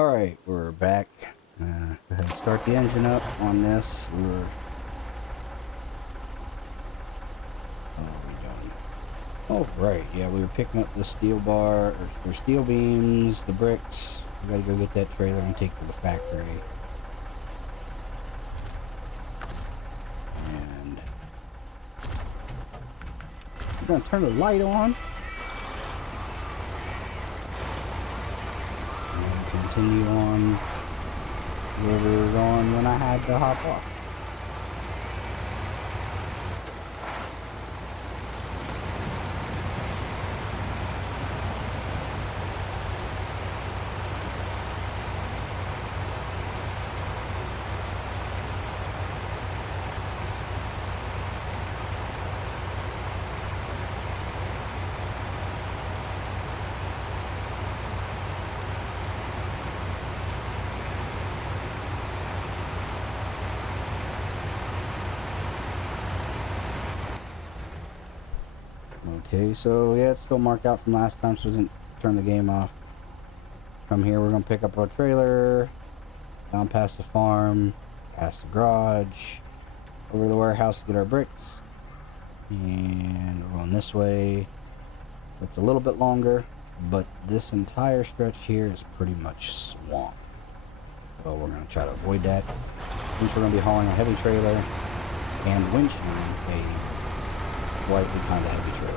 Alright, we're back. Go ahead and start the engine up on this. Oh, right. Yeah, we were picking up the steel bar, or steel beams, the bricks. We gotta go get that trailer and take to the factory. And we're gonna turn the light on. And continue on where we were going when I had to hop off. Okay, so yeah, it's still marked out from last time, so we didn't turn the game off. From here, we're gonna pick up our trailer, down past the farm, past the garage, over to the warehouse to get our bricks, and we're going this way. It's a little bit longer, but this entire stretch here is pretty much swamp. So we're gonna try to avoid that. Since we're gonna be hauling a heavy trailer and winching a slightly kind of heavy trailer.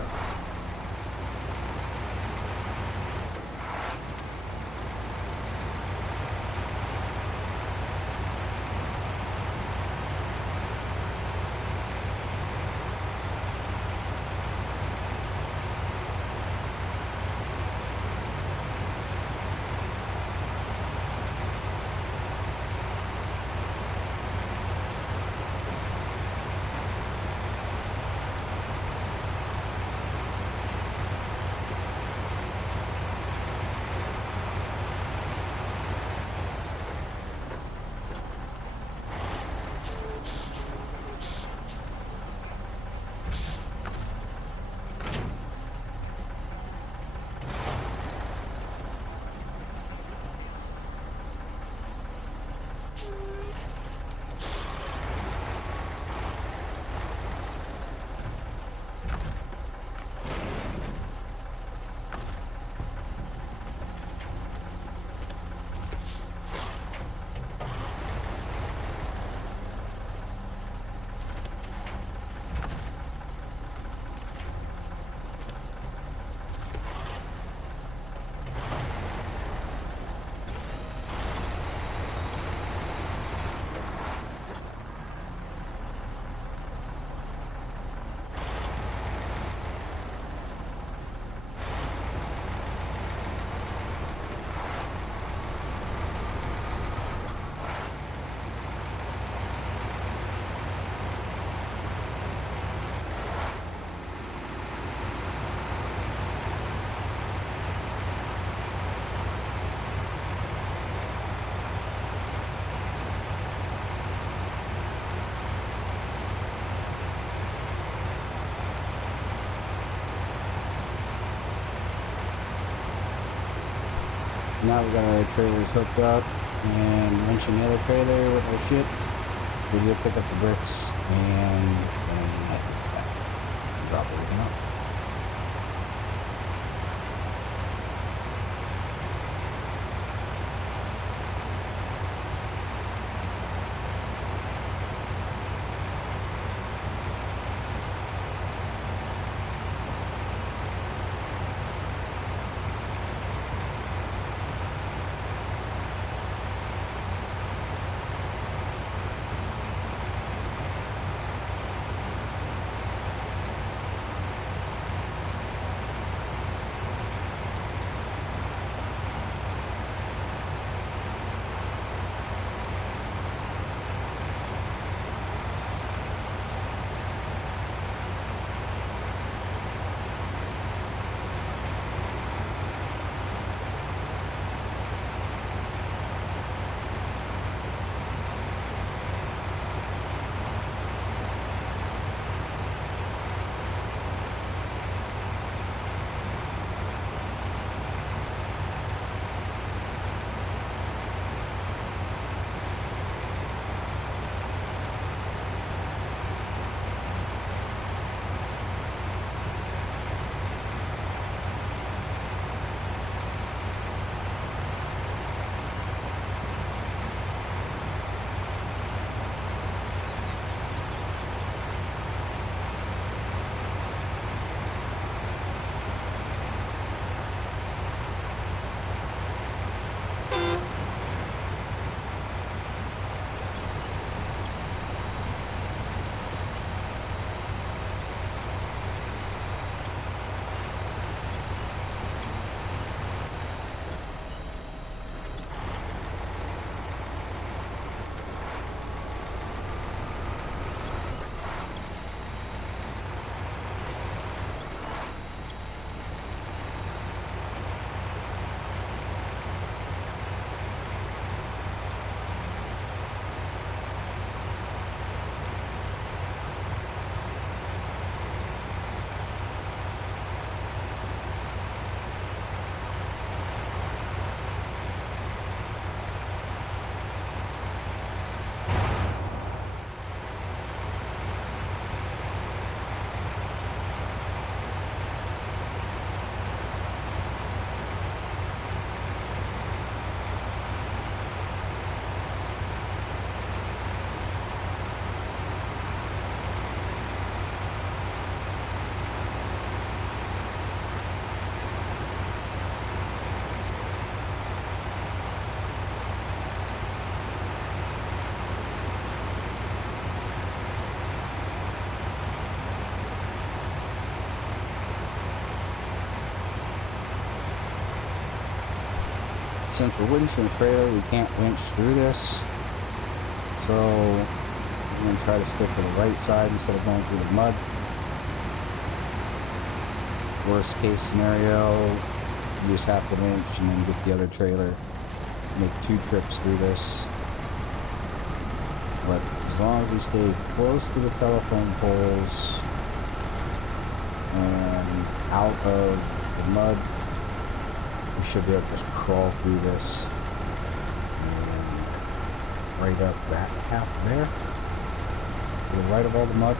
Now we got our trailers hooked up and wrenching the other trailer with our ship. We'll go pick up the bricks and then drop everything off. Since we're winching a trailer, we can't winch through this. So I'm going to try to stick to the right side instead of going through the mud. Worst case scenario, you just have to winch and then get the other trailer. Make 2 trips through this. But as long as we stay close to the telephone poles and out of the mud, we should be able to just crawl through this and right up that half there to the right of all the mud.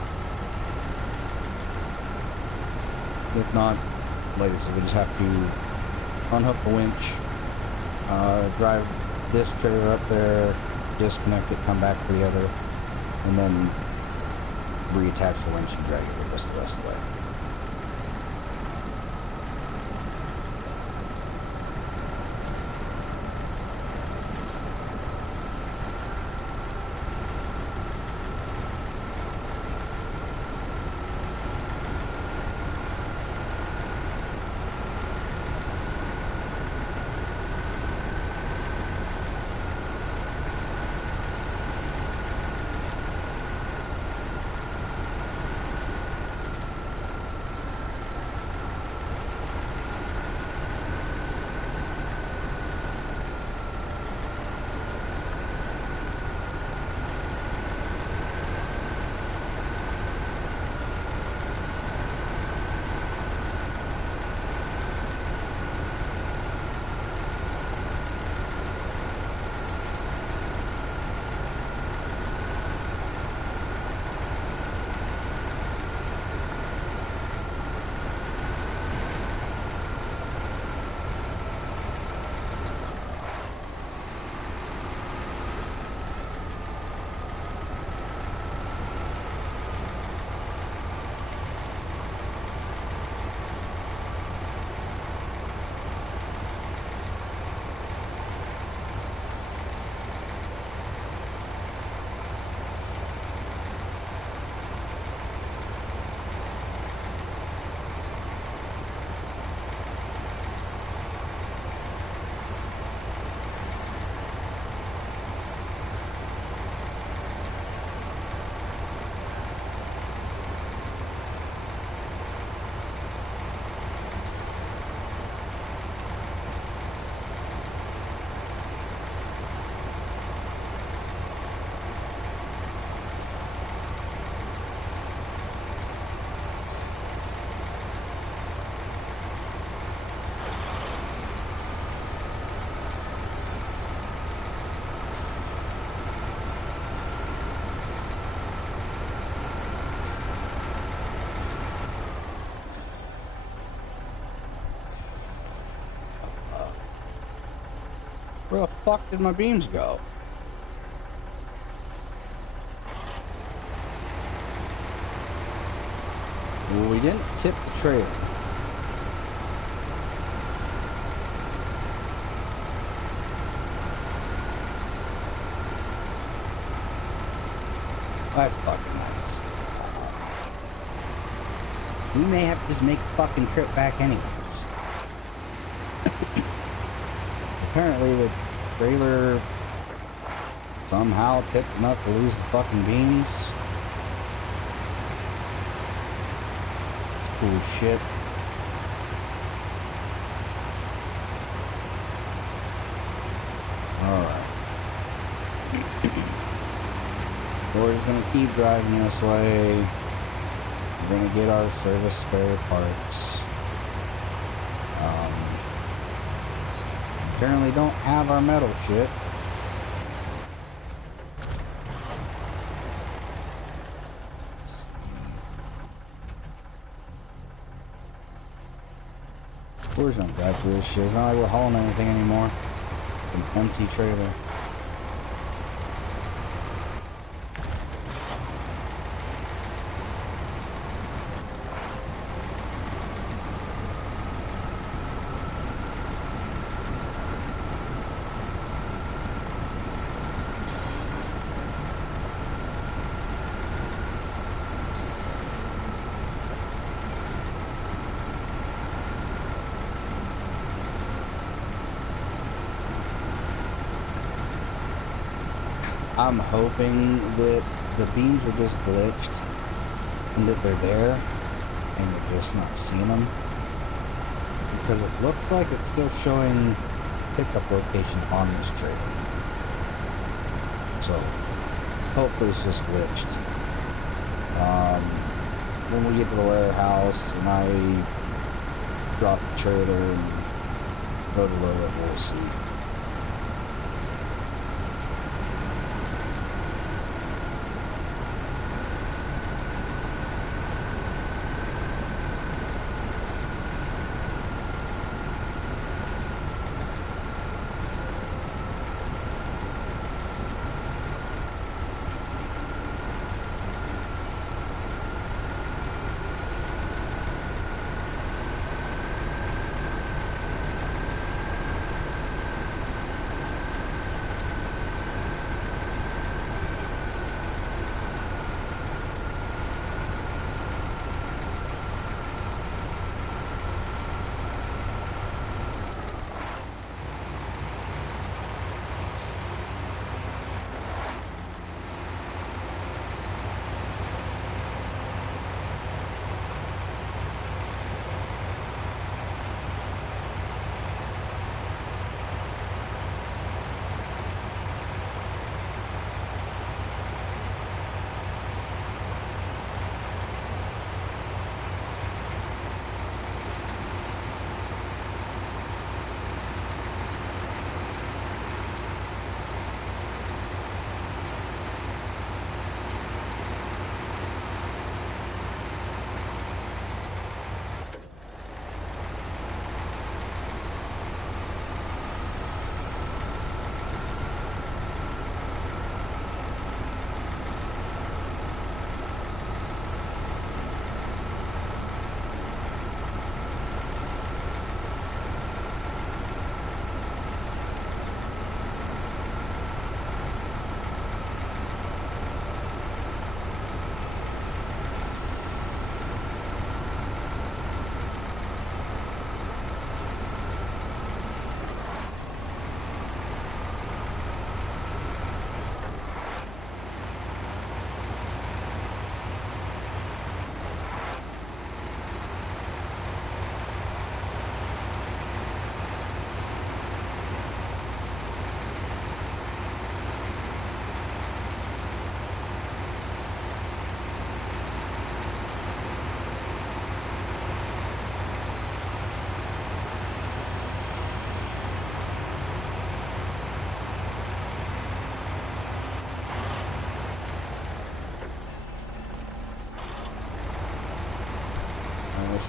If not, like I said, we just have to unhook the winch, drive this trailer up there, disconnect it, come back to the other, and then reattach the winch and drag it with us the rest of the way. Where the fuck did my beams go? Well, we didn't tip the trailer. That's fucking nice. We may have to just make a fucking trip back anyways. Apparently the trailer somehow tipped enough to lose the fucking beams. It's cool shit. Alright. We're just gonna keep driving this way. We're gonna get our service spare parts. Apparently don't have our metal shit. We're just gonna drive through this shit. It's not like we're hauling anything anymore. It's an empty trailer. I'm hoping that the beams are just glitched and that they're there and you're just not seeing them. Because it looks like it's still showing pickup location on this trailer. So, hopefully it's just glitched. When we get to the warehouse and I drop the trailer and go to load it, we'll see.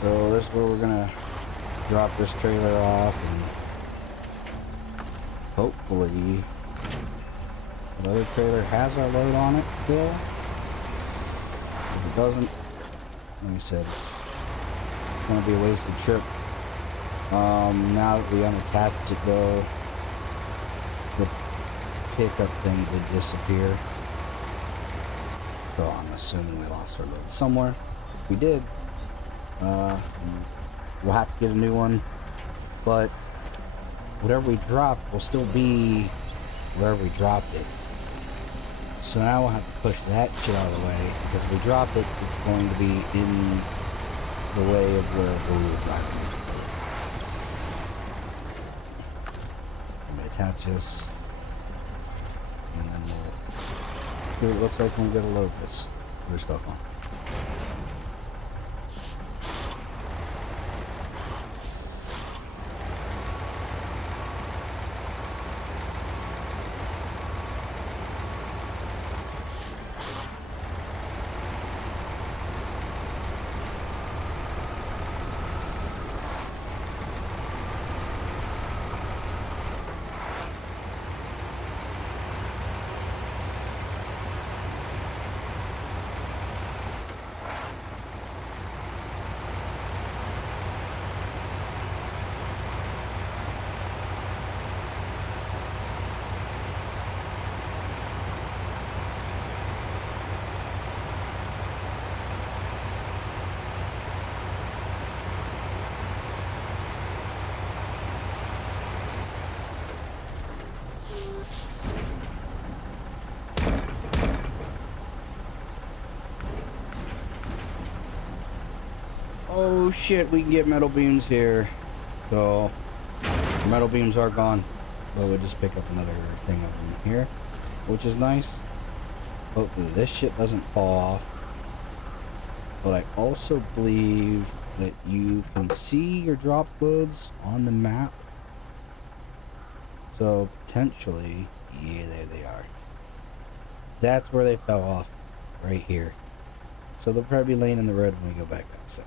So this is where we're gonna drop this trailer off, and hopefully the other trailer has our load on it still. If it doesn't, like I said, it's gonna be a wasted trip. Now that we unattached it though, the pickup thing did disappear. So I'm assuming we lost our load somewhere. If we did, we'll have to get a new one, but whatever we drop will still be wherever we dropped it. So now we'll have to push that shit out of the way, because if we drop it, it's going to be in the way of where we were driving. Let me attach this, and then we'll see what it looks like when we go to load this other stuff on. Oh shit, we can get metal beams here. So, the metal beams are gone. But we'll just pick up another thing of them here, which is nice. Hopefully this shit doesn't fall off. But I also believe that you can see your drop loads on the map. So potentially, yeah, there they are. That's where they fell off, right here. So they'll probably be laying in the road when we go back outside.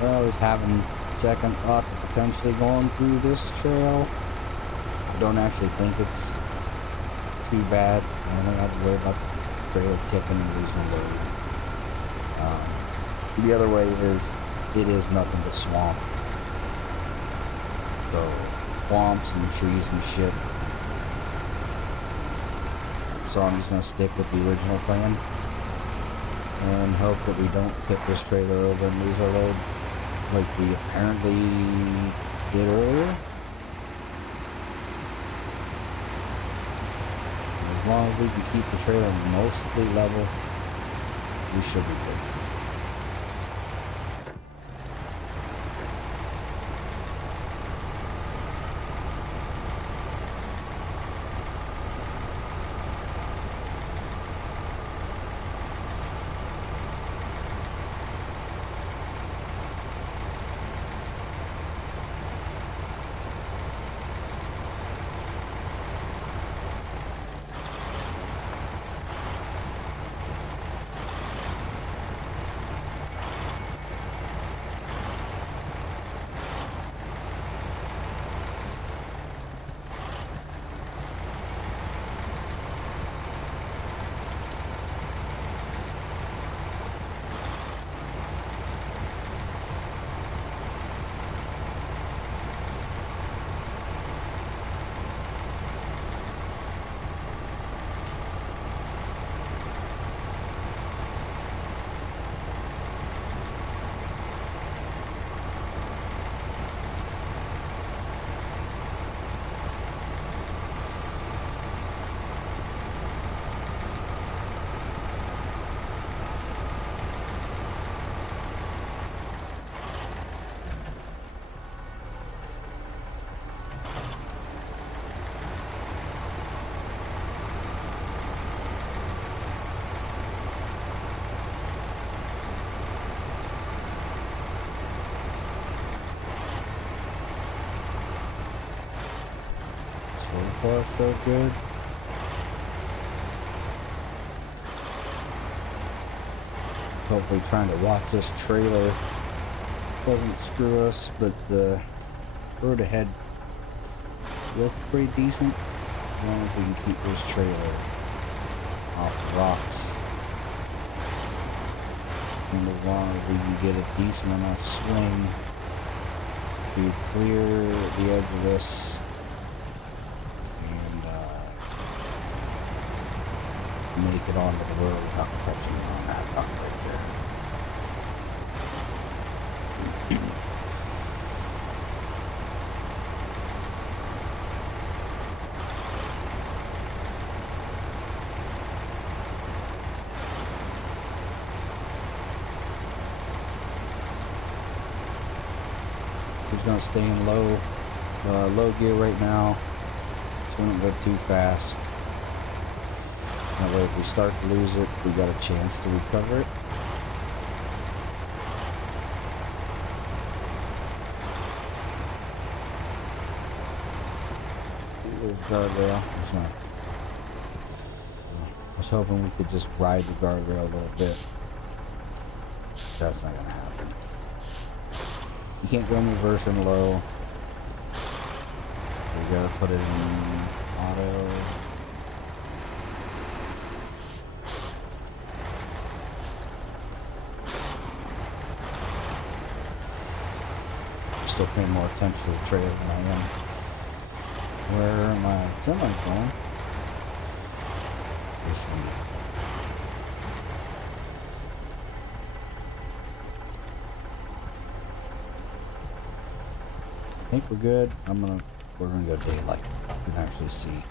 I was having second thoughts of potentially going through this trail. I don't actually think it's too bad. I don't have to worry about the trailer tipping and losing load. The other way is, it is nothing but swamp. So, swamps and trees and shit. So I'm just going to stick with the original plan. And hope that we don't tip this trailer over and lose our load, like we apparently did earlier. As long as we can keep the trailer mostly level, we should be good. far so good. Hopefully trying to watch this trailer doesn't screw us, but the road ahead looks pretty decent as long as we can keep this trailer off the rocks. And as long as we can get a decent enough swing to clear the edge of this and make it onto the road without touching on that dock right there. He's gonna stay in low gear right now, so we don't go too fast. That way if we start to lose it, we got a chance to recover it. There's guardrail. I was hoping we could just ride the guardrail a little bit. That's not gonna happen. You can't go in reverse and low. We gotta put it in auto. I'm still paying more attention to the trailer than I am where my semi's going. This one. I think we're good. We're gonna go daylight. You can actually see.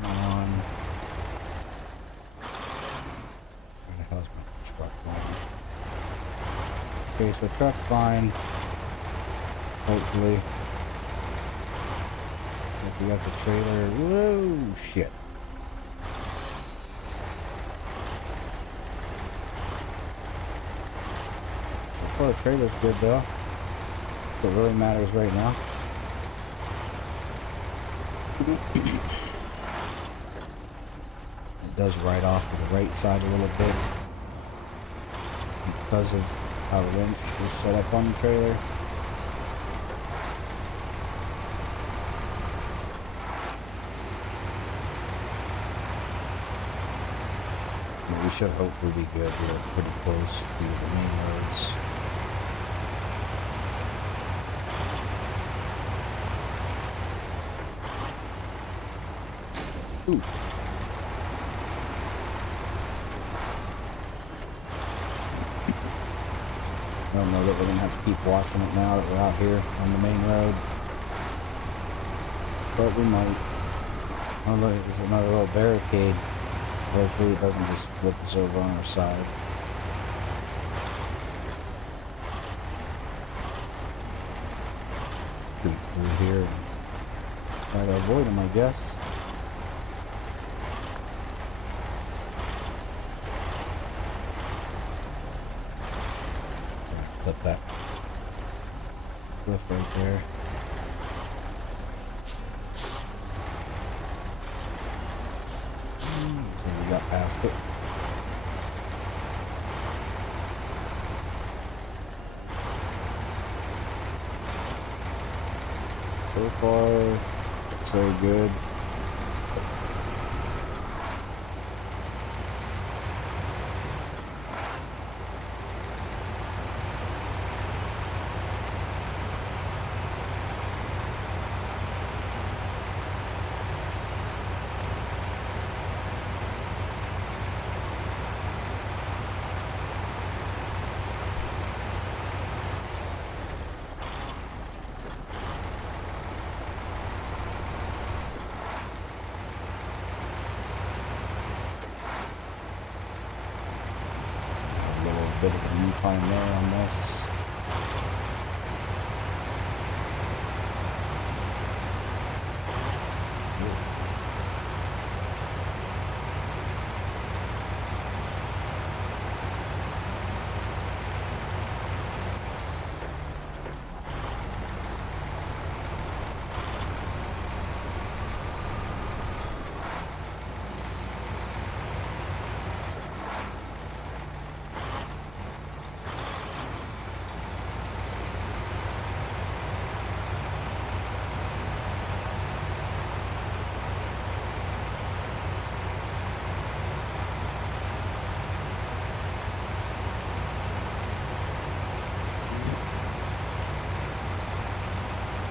Come on. Where the hell's my truck going? Okay, so truck's fine. Hopefully. If we got the trailer. Whoa, shit. So far the trailer's good though. What really matters right now. It does ride off to the right side a little bit because of how the winch is set up on the trailer. But we should hopefully be good. We're pretty close to the main roads. Ooh. I don't know that we're gonna have to keep watching it now that we're out here on the main road, but we might. Oh look, there's another little barricade. Hopefully it doesn't just flip us over on our side. Creep through here and try to avoid them, I guess. Up that cliff right there. So we got past it. So far, so good. Bit of an incline there on this.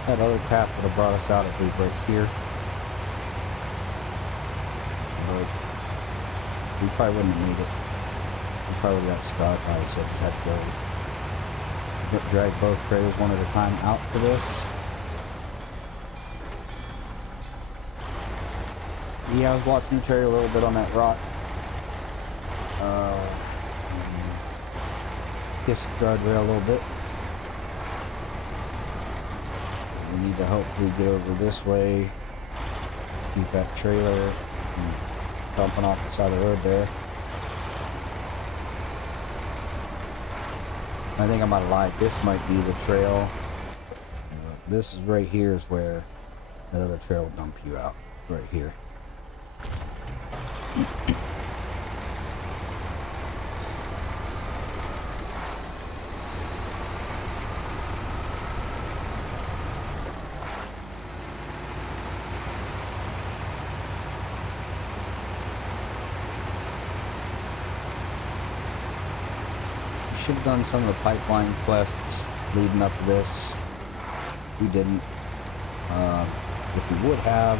That other path would have brought us out at least right here. But we probably wouldn't have made it. We probably got stuck. I said just had to go drag both trailers one at a time out for this. Yeah, I was watching the trailer a little bit on that rock. Kissed the guardrail a little bit. We need to hopefully get over this way. Keep that trailer from dumping off the side of the road there. I think I'm about to lie. This might be the trail. This is right here is where that other trail will dump you out. Right here. Should have done some of the pipeline quests leading up to this. We didn't. If we would have,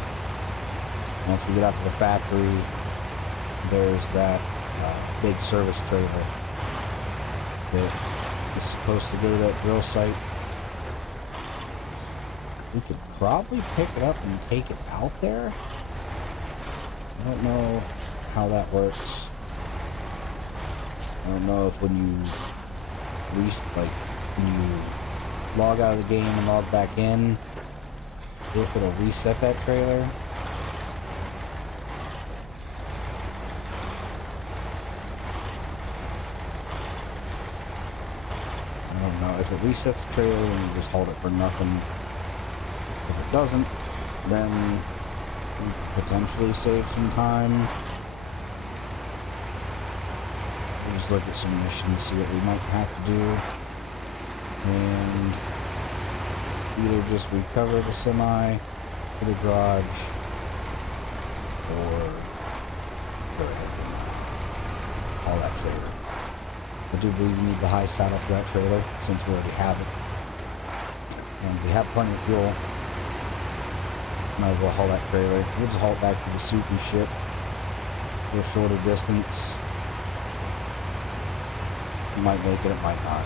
once we get out to the factory, there's that big service trailer that is supposed to go to that drill site. We could probably pick it up and take it out there. I don't know how that works. I don't know if when you log out of the game and log back in, if it'll reset that trailer. I don't know. If it resets the trailer, then you just hold it for nothing. If it doesn't, then you potentially save some time. We'll just look at some missions, see what we might have to do, and either just recover the semi to the garage, or go ahead and haul that trailer. I do believe we need the high saddle for that trailer, since we already have it. And we have plenty of fuel. Might as well haul that trailer. We'll just haul it back to the soupy ship for a shorter distance. It might make it, it might not.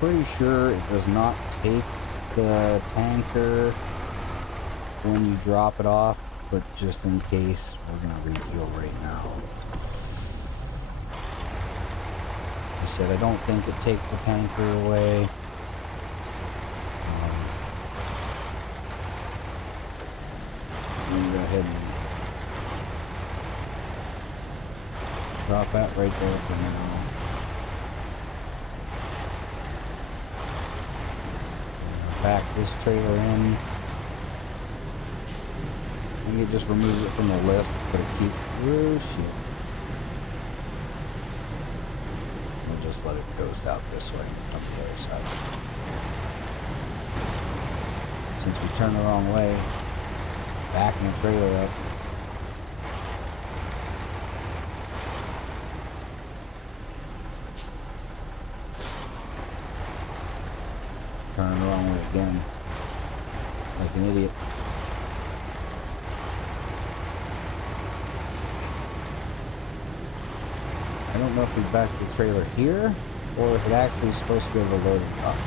Pretty sure it does not take the tanker when you drop it off, but just in case, we're gonna refuel right now. I said I don't think it takes the tanker away. I'm gonna go ahead and drop that right there for now. Back this trailer in. I think it just removes it from the list, but it keeps. Oh shit. We'll just let it coast out this way, up the other side. Since we turned the wrong way, backing the trailer up. Turn the wrong way again, like an idiot. I don't know if we backed the trailer here, or if it actually is supposed to go to the loading dock.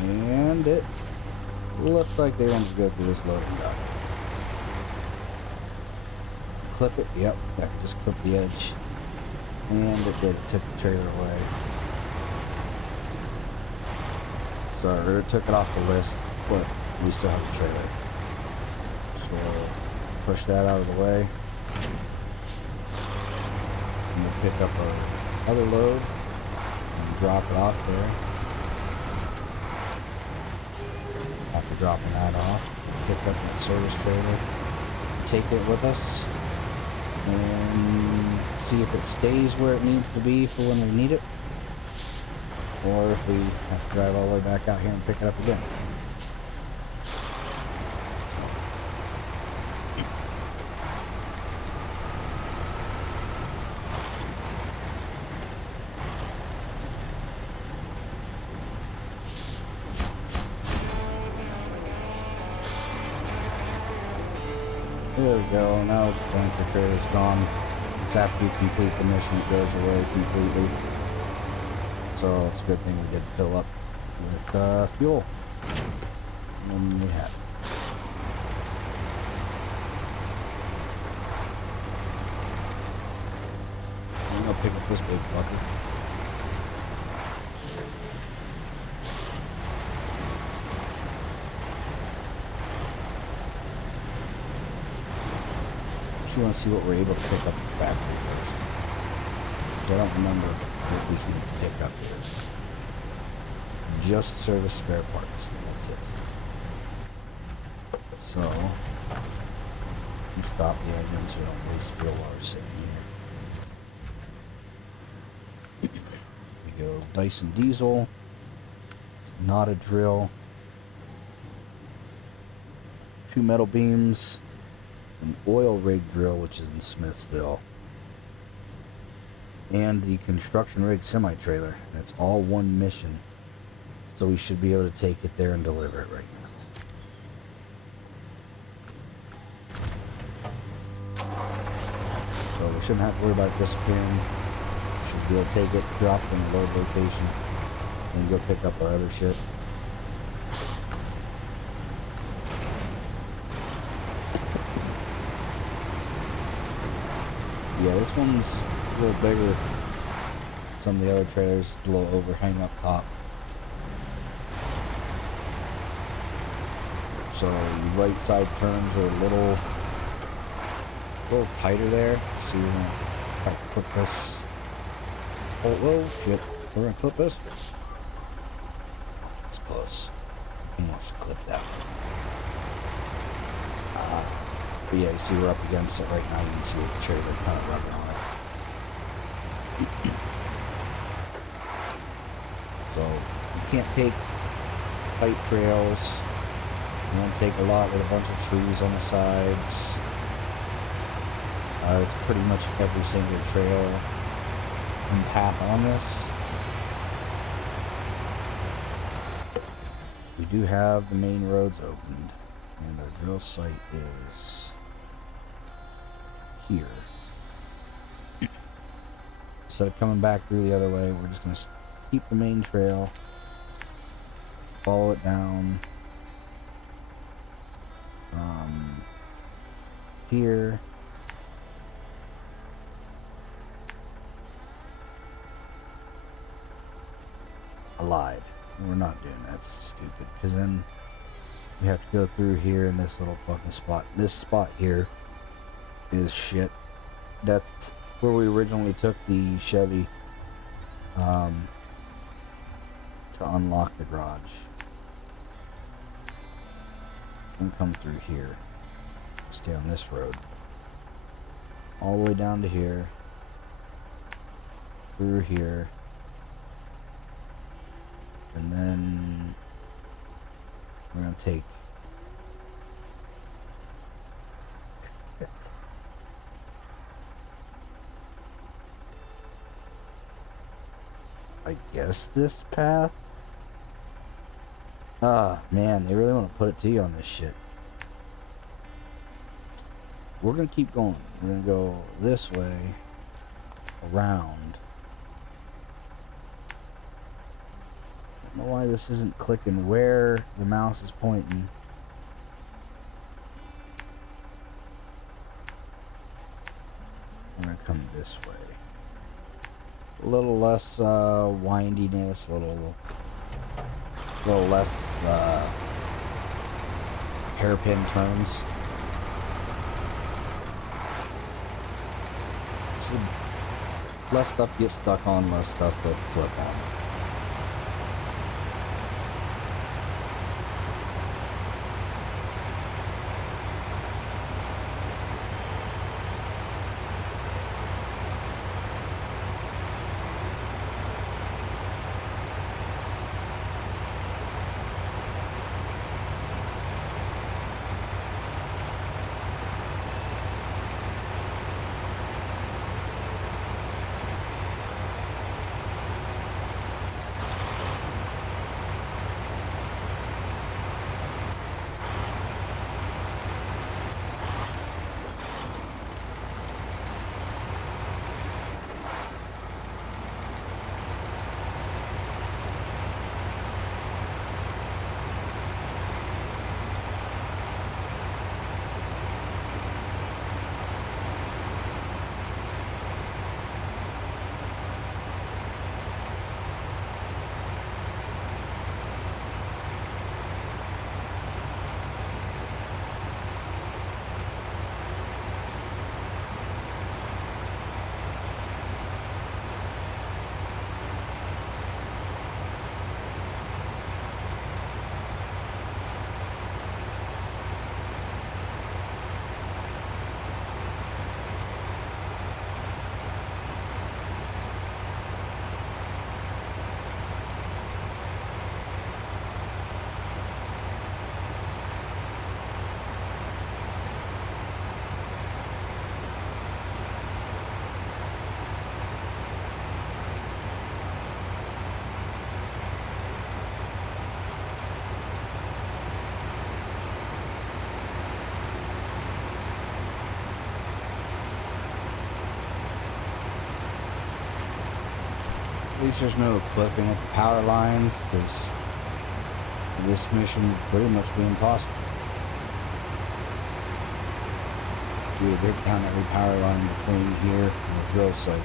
And it looks like they want to go through this loading dock. Clip it, yep, yeah, just clip the edge. And it did, it took the trailer away. Sorry, it took it off the list. but we still have the trailer. So push that out of the way. And we'll pick up our other load and drop it off there. After dropping that off, pick up that service trailer, take it with us, and see if it stays where it needs to be for when we need it, or if we have to drive all the way back out here and pick it up again. There we go, now the bunker trailer's gone. It's after you complete the mission, it goes away completely. So it's a good thing we did fill up with fuel. And we have. I'm gonna pick up this big bucket. I want to see what we're able to pick up at the factory first. Because I don't remember what we can pick up here. Just service spare parts. That's it. So, you stop the engine so you don't waste fuel while we're sitting here. We go Dyson diesel. It's not a drill. 2 metal beams. An oil rig drill, which is in Smithville, and the construction rig semi-trailer. That's all one mission, so we should be able to take it there and deliver it right now. So we shouldn't have to worry about it disappearing. We should be able to take it, drop it in the load location, and go pick up our other shit. Yeah, this one's a little bigger. Some of the other trailers, a little overhang up top. So the right side turns are a little tighter there. So you're gonna try to clip this. Oh, whoa, shit! We're gonna clip this. It's close. He wants to clip that. But yeah, you see we're up against it right now. You can see the trailer kind of rubbing on it. So you can't take tight trails. You don't take a lot with a bunch of trees on the sides. It's pretty much every single trail and path on this. We do have the main roads opened, and our drill site is here. Instead of coming back through the other way, we're just going to keep the main trail, follow it down from here. I lied. We're not doing that. That's stupid. Because then we have to go through here in this little fucking spot. This spot here is shit. That's where we originally took the Chevy to unlock the garage. It's gonna come through here. Stay on this road. All the way down to here. Through here. And then we're gonna take I guess this path. Ah, man, they really want to put it to you on this shit. We're gonna keep going. We're gonna go this way, around. I don't know why this isn't clicking where the mouse is pointing. I'm gonna come this way. A little less windiness, a little less hairpin turns. So less stuff gets stuck on, less stuff to flip on. At least there's no clipping at the power lines, because this mission would pretty much be impossible. You would rip down every power line between here and the drill site.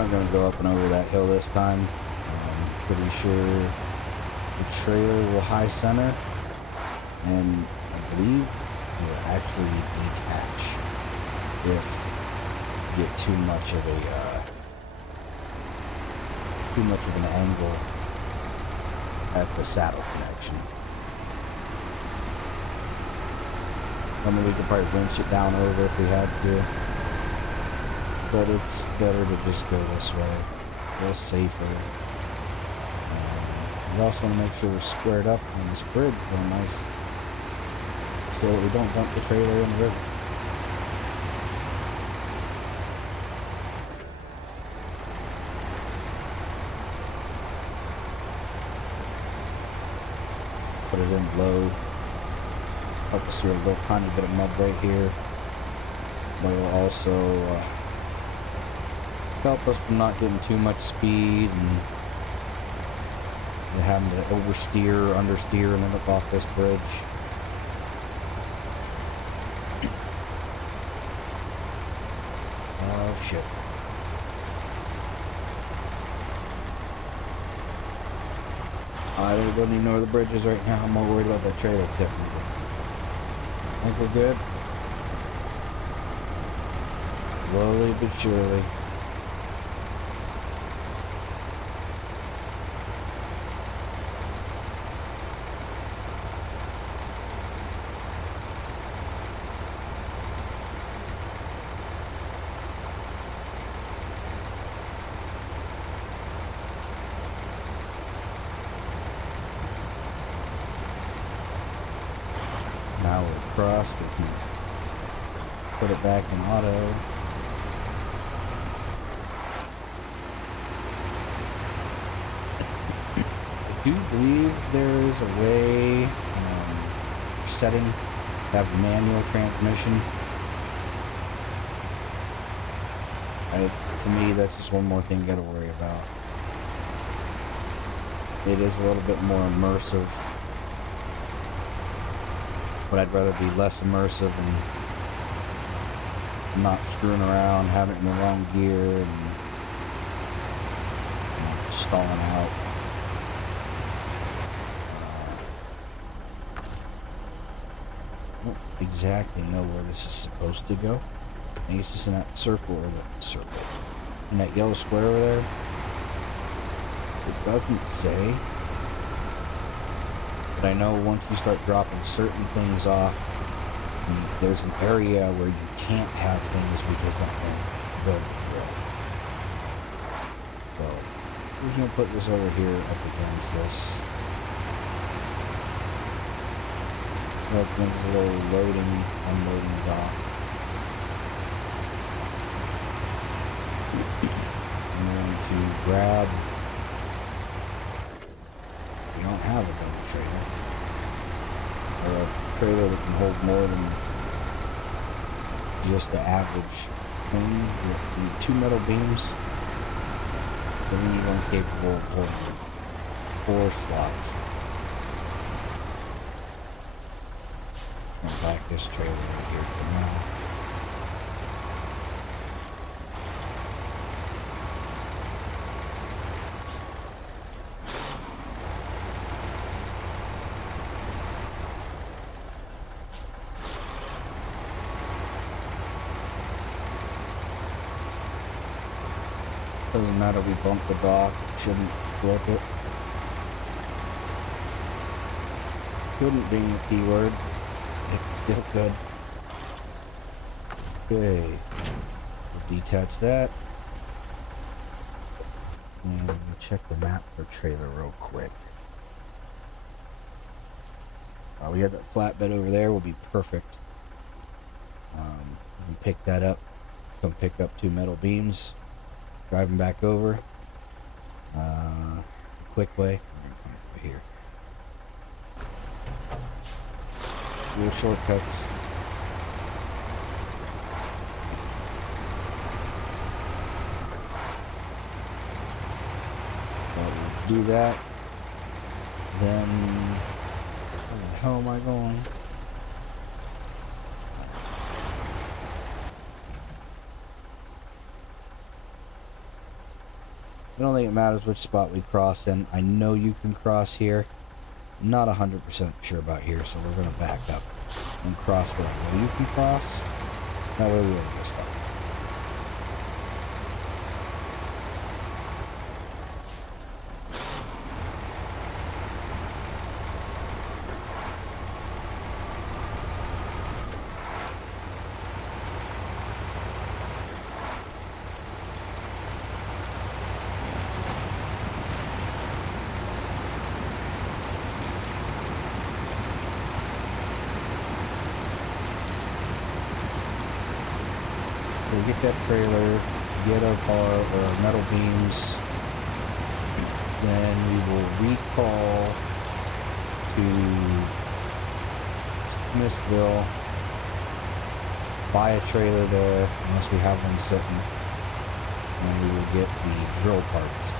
not going to go up and over that hill this time. Pretty sure the trailer will high center, and I believe it will actually detach if you get too much of an angle at the saddle connection. I mean, we could probably winch it down over if we had to, but it's better to just go this way. A little safer. We also want to make sure we're squared up on this bridge real nice, so that we don't dump the trailer in the river. Put it in low. Help us through a little tiny bit of mud right here. But it'll also help us from not getting too much speed and having to oversteer, understeer, and end up off this bridge. Oh shit. I don't even know where the bridge is right now. I'm more worried about that trailer tipping. I think we're good. Slowly but surely. Now we're across, we can put it back in auto. I do believe there is a way, setting to have manual transmission. To me, that's just one more thing you gotta worry about. It is a little bit more immersive, but I'd rather be less immersive and not screwing around, having it in the wrong gear, and stalling out. I don't exactly know where this is supposed to go. I think it's just in that circle, or that circle, in that yellow square over there. It doesn't say. But I know once you start dropping certain things off, there's an area where you can't have things because that thing goes through. So, we're just going to put this over here up against this. Up against a little loading, unloading dock. I'm going to grab... We don't have a double trailer, or a trailer that can hold more than just the average thing. We need 2 metal beams, then we need one capable of holding 4 slots. I'm going to back this trailer right here for now. Doesn't matter, we bump the dock, shouldn't flip it. Couldn't be a keyword. It's still good. Okay. We'll detach that. And we'll check the map for trailer real quick. We have that flatbed over there, will be perfect. We can pick that up. Come pick up 2 metal beams. Driving back over. Quick way. I'm gonna come through here. Real shortcuts. We'll do that. Then, where the hell am I going? I don't think it matters which spot we cross in. I know you can cross here. Not 100% sure about here, so we're going to back up and cross where I know you can cross. That way we won't get stuck. So we get that trailer, get our car or our metal beams, then we will recall to Smithville, buy a trailer there unless we have one sitting, and we will get the drill parts.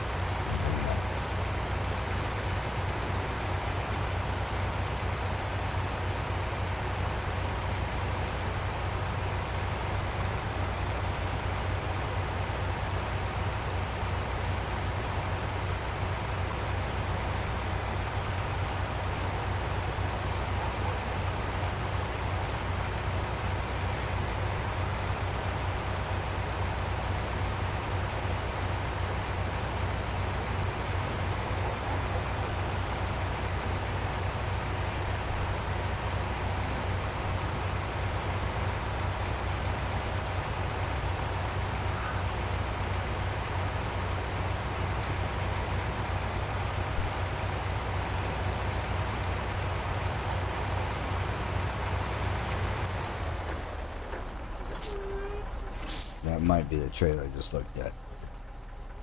That might be the trailer I just looked at.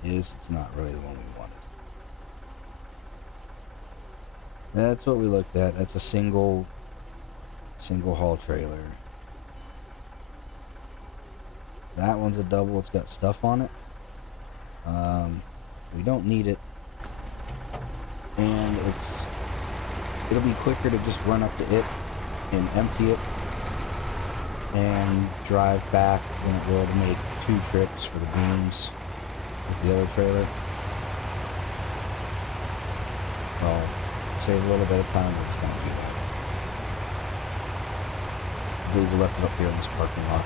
It's not really the one we wanted. That's what we looked at. That's a single haul trailer. That one's a double. It's got stuff on it. We don't need it, and it'll be quicker to just run up to it and empty it and drive back than it will to make 2 trips for the beams with the other trailer. Well, save a little bit of time, but it's gonna do that. I believe we left it up here in this parking lot.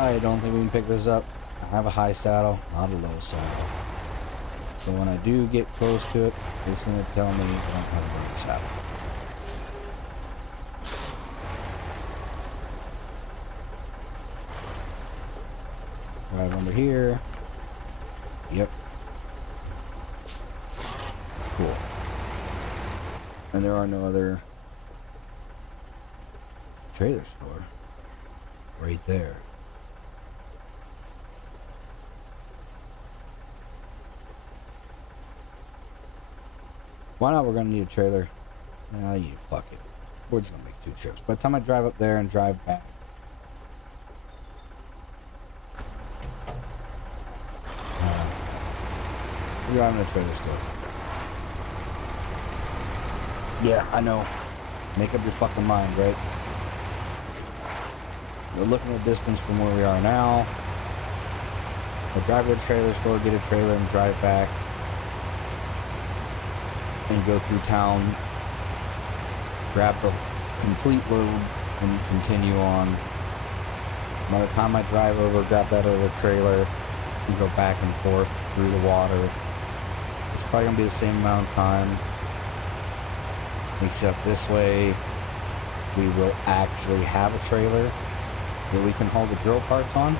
I don't think we can pick this up. I have a high saddle, not a low saddle. So when I do get close to it, it's going to tell me I don't have a great saddle. Drive under here. Yep. Cool. And there are no other trailer store right there. Why not? We're gonna need a trailer. You fuck it. We're just gonna make 2 trips. By the time I drive up there and drive back, we're driving to the trailer store. Yeah, I know. Make up your fucking mind, right? We're looking at the distance from where we are now. We'll drive to the trailer store, get a trailer, and drive back. And go through town, grab the complete load, and continue on. By the time I drive over, grab that other trailer, and go back and forth through the water, it's probably going to be the same amount of time, except this way we will actually have a trailer that we can haul the drill parts on.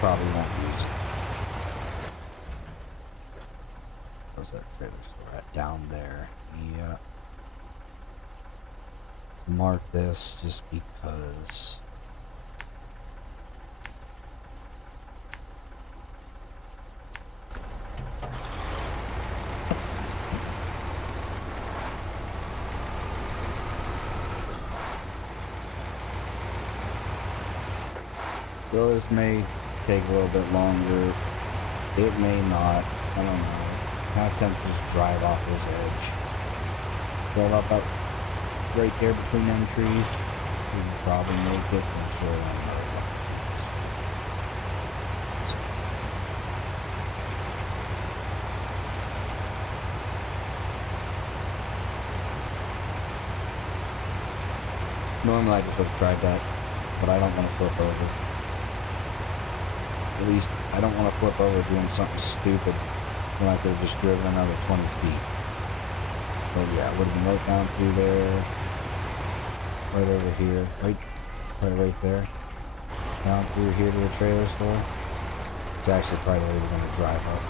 Probably won't use it. Where's that trailer store at? Down there. Yeah. mark this just because. So this may take a little bit longer. It may not. I don't know. Kind of tempted to just drive off this edge. Drive off that right there between them trees. You can probably make it. I'm sure I know. Normally I just would have tried that, but I don't want to flip over. At least I don't want to flip over doing something stupid when I could have just driven another 20 feet. So yeah, it would have been right down through there, right over here, right there, down through here to the trailer store. It's actually probably the way we're going to drive up.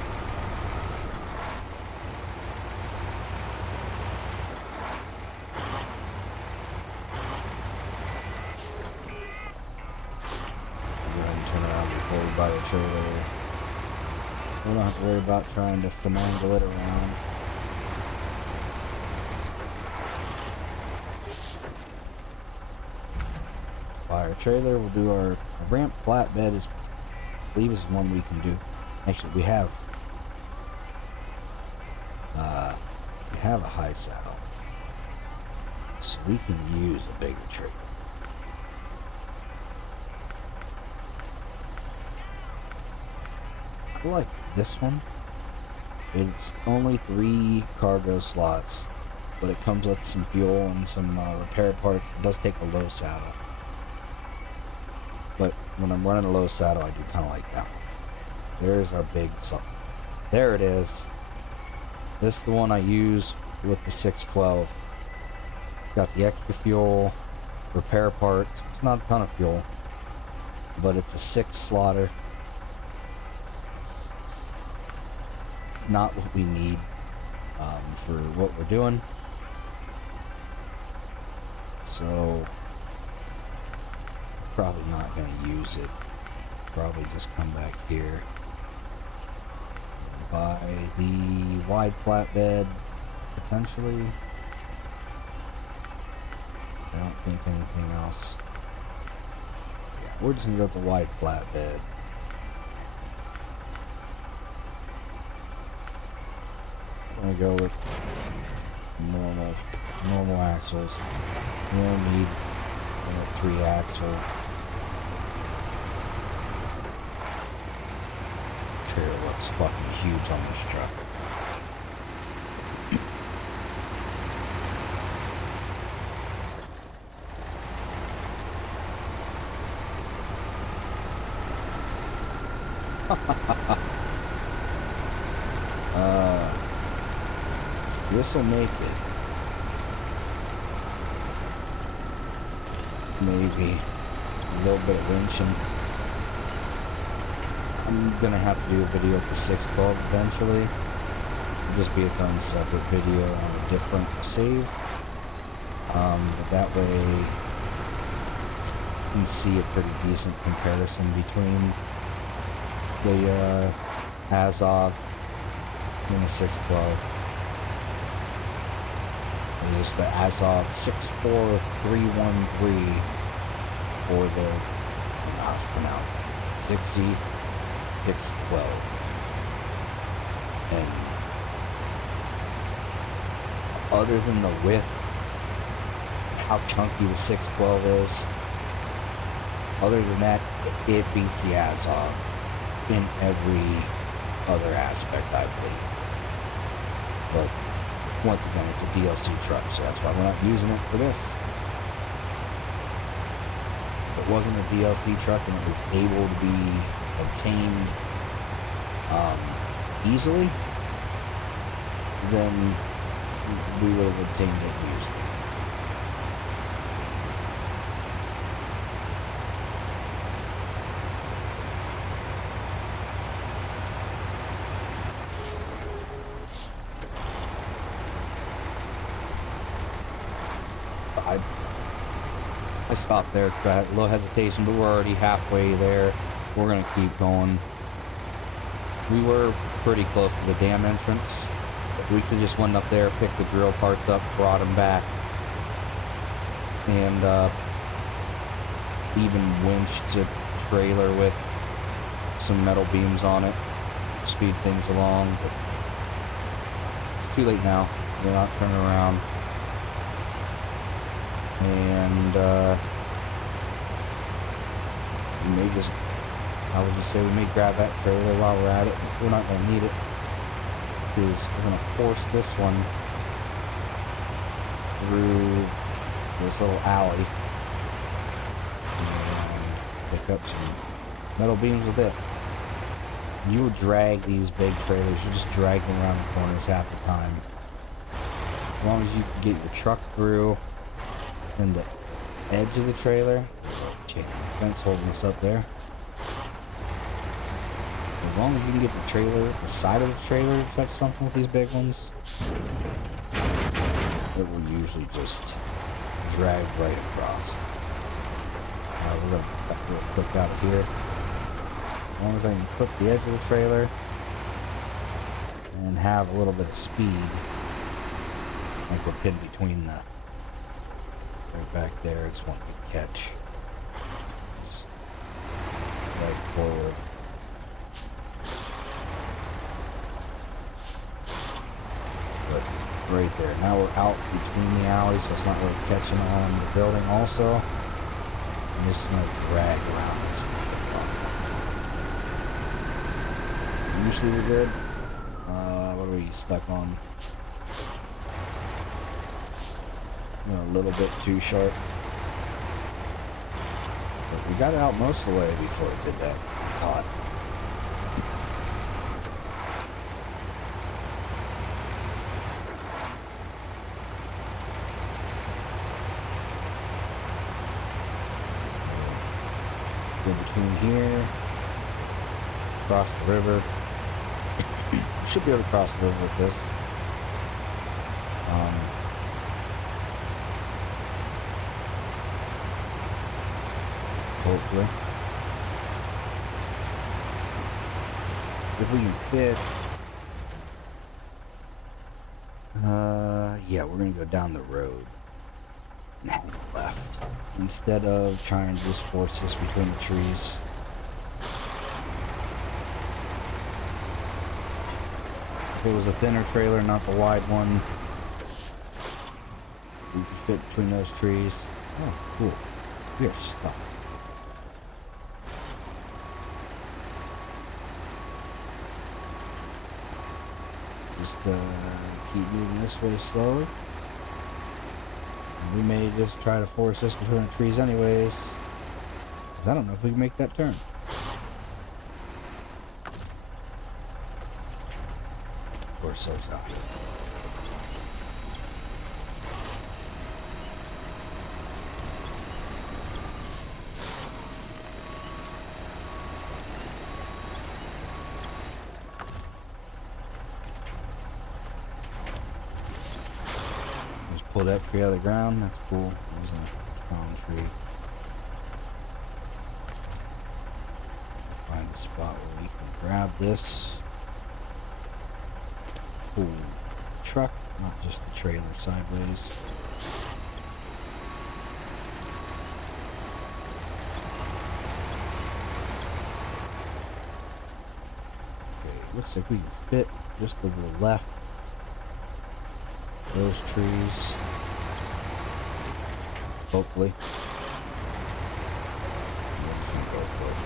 By the trailer. We don't have to worry about trying to finagle it around. By our trailer, we'll do our ramp flatbed is, I believe, is one we can do. Actually, we have a high saddle, so we can use a bigger trailer. I like this one. It's only 3 cargo slots, but it comes with some fuel and some repair parts. It does take a low saddle, but when I'm running a low saddle, I do kind of like that one. There's our big slot. There it is. This is the one I use with the 612. Got the extra fuel, repair parts. It's not a ton of fuel, but it's a 6 slotter. It's not what we need for what we're doing, so probably not going to use it. Probably just come back here and buy the wide flatbed potentially. I don't think anything else. Yeah, we're just gonna go with the wide flatbed. I'm gonna go with normal axles. We don't need a 3-axle. Trailer looks fucking huge on this truck. This will make it. Maybe a little bit of winching. I'm gonna have to do a video with the 612 eventually. It'll just be its own separate video on a different save. But that way you can see a pretty decent comparison between the Azov and the 612. It's the Azov 64313 or the, I don't know how it's pronounced, 6C612. And other than the width, how chunky the 612 is, other than that, it beats the Azov in every other aspect, I believe. But once again, it's a DLC truck, so that's why we're not using it for this. If it wasn't a DLC truck and it was able to be obtained easily, then we would have obtained it easily. I stopped there because I had a little hesitation, but we're already halfway there. We're gonna keep going. We were pretty close to the dam entrance. We could just went up there, picked the drill parts up, brought them back, and even winched a trailer with some metal beams on it, speed things along. But it's too late now. We're not turning around. And we may just, I would just say we may grab that trailer while we're at it. We're not going to need it, because we're going to force this one through this little alley and pick up some metal beams with it. You would drag these big trailers, you just drag them around the corners half the time. As long as you can get your truck through and the edge of the trailer, chain fence holding us up there. As long as you can get the trailer, the side of the trailer to touch something with these big ones, it will usually just drag right across. We're going to cut real quick out of here. As long as I can clip the edge of the trailer and have a little bit of speed, like we're pinned between the, right back there, it's one good catch. It's right forward. But right there, now we're out between the alleys, so it's not really catching on the building also. I'm just going to drag around this. Usually we're good. What are we stuck on? A little bit too sharp. But we got it out most of the way before it did that. Caught. In between here, across the river. Should be able to cross the river with this. Hopefully. If we can fit, yeah, we're gonna go down the road and hang left instead of trying to just force this between the trees. If it was a thinner trailer, not the wide one, we could fit between those trees. Oh, cool. We are stuck. Just keep moving this way slowly. And we may just try to force this between the trees anyways, because I don't know if we can make that turn. Of course, so it's not good. Pull that tree out of the ground. That's cool. There's a palm tree. Find a spot where we can grab this. Pull the truck, not just the trailer, sideways. Okay, looks like we can fit just to the left. Those trees. Hopefully. I'm just gonna go for it.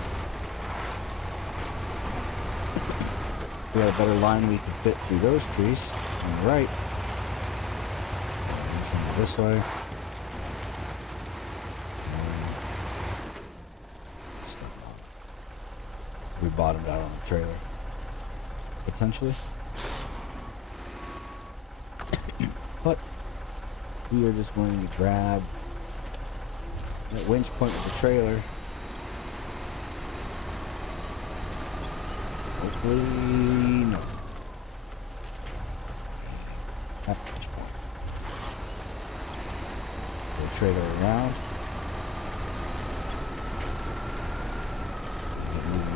If we had a better line, we could fit through those trees on the right. Go this way. We bottomed out on the trailer. Potentially. But we are just going to grab that winch point with the trailer. Hopefully, no. That winch point. The trailer around.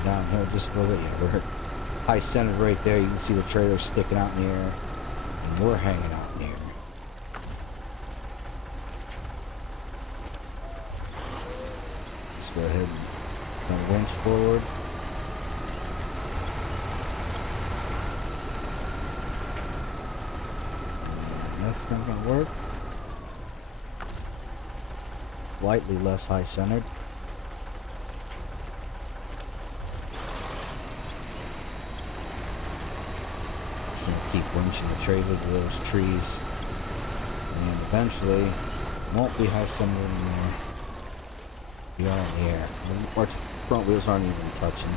downhill just a little bit. Yeah, we're high centered right there. You can see the trailer sticking out in the air, and we're hanging out in the air. Let's go ahead and kind of winch forward. That's not going to work. Slightly less high centered. Just going to keep winching the trailer to those trees. And eventually, won't be high centered anymore. Be all in the air. Our front wheels aren't even touching.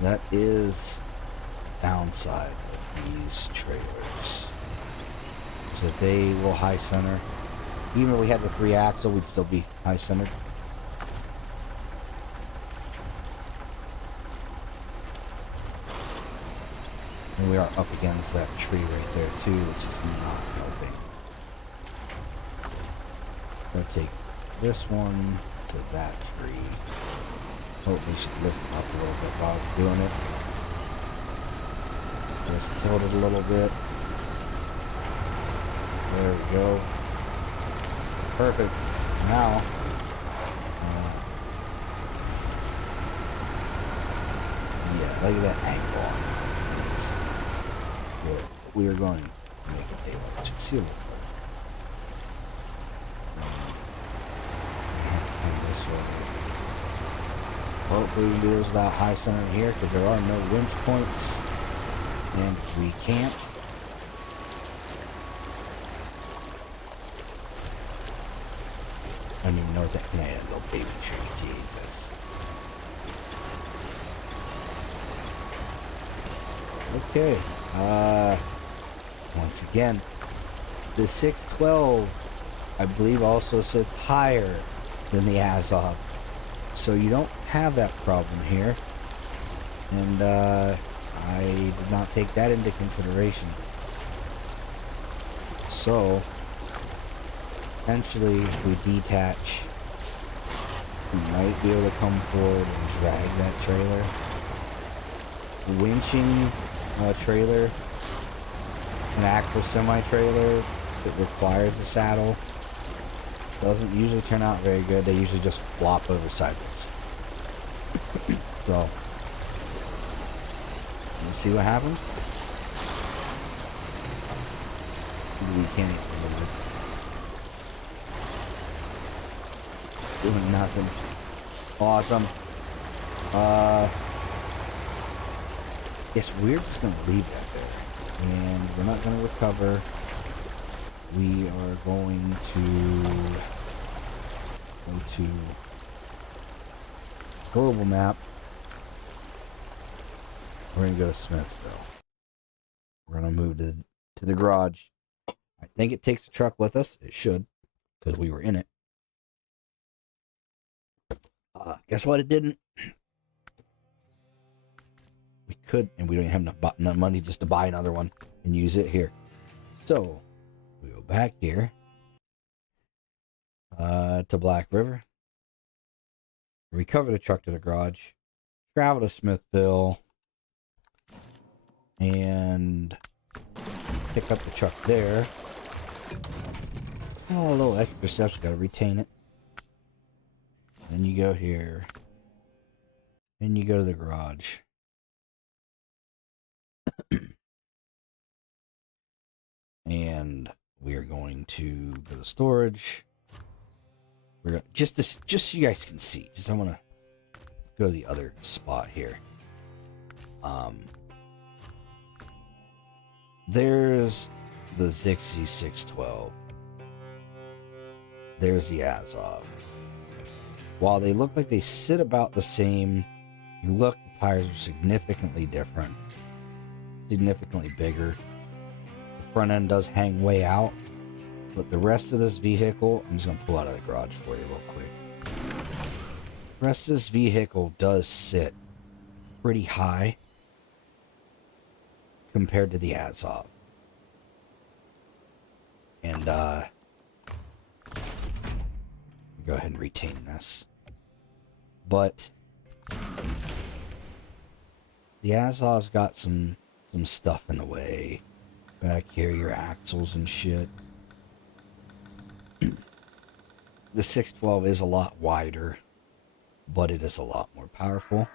That is downside of these trailers, is that they will high center. Even if we had the 3-axle, we'd still be high centered. And we are up against that tree right there too, which is not helping. I'm gonna take this one to that tree. Hope we should lift him up a little bit while I was doing it. Just tilt it a little bit. There we go. Perfect. Now, yeah, look at that angle on it. It's good. We are going to make it daylight. You can see a little bit. Hopefully we can do this without high center here, because there are no winch points, and we can't. I don't even know what that can add. Little baby tree, Jesus. Okay. Once again, the 612, I believe, also sits higher than the Azov. So you don't have that problem here. And I did not take that into consideration. So eventually, if we detach, we might be able to come forward and drag that trailer. Winching a trailer, an actual semi-trailer that requires a saddle, doesn't usually turn out very good. They usually just flop over sideways. So, we'll see what happens. We can't even move it. It's doing nothing. Awesome. Yes, we're just gonna leave that there. And we're not gonna recover. We are going to go to global map. We're gonna go to Smithville. We're gonna move to the garage. I think it takes the truck with us. It should, because we were in it. Guess what? It didn't. We could, and we don't have enough money just to buy another one and use it here. So we go back here to Black River, recover the truck to the garage, travel to Smithville, and pick up the truck there. Oh, a little extra steps, got to retain it. Then you go here, then you go to the garage. And we are going to go to storage. We're going just so you guys can see. Just I want to go to the other spot here. There's the Zixi 612. There's the Azov. While they look like they sit about the same, you look, the tires are significantly different, significantly bigger. The front end does hang way out, but the rest of this vehicle, I'm just going to pull out of the garage for you real quick. The rest of this vehicle does sit pretty high compared to the Azov. And, go ahead and retain this. But the Azov's got some stuff in the way. Back here, your axles and shit. The 612 is a lot wider, but it is a lot more powerful.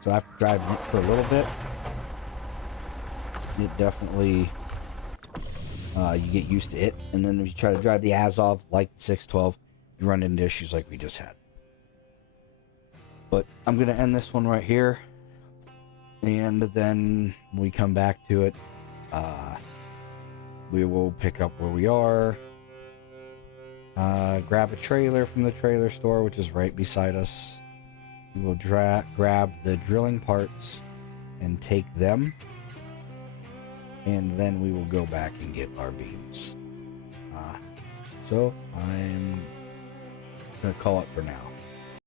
So after driving it for a little bit, it definitely, you get used to it. And then if you try to drive the Azov like the 612, you run into issues like we just had. But I'm going to end this one right here. And then when we come back to it, we will pick up where we are. Grab a trailer from the trailer store, which is right beside us. We will grab the drilling parts and take them. And then we will go back and get our beams. So I'm going to call it for now.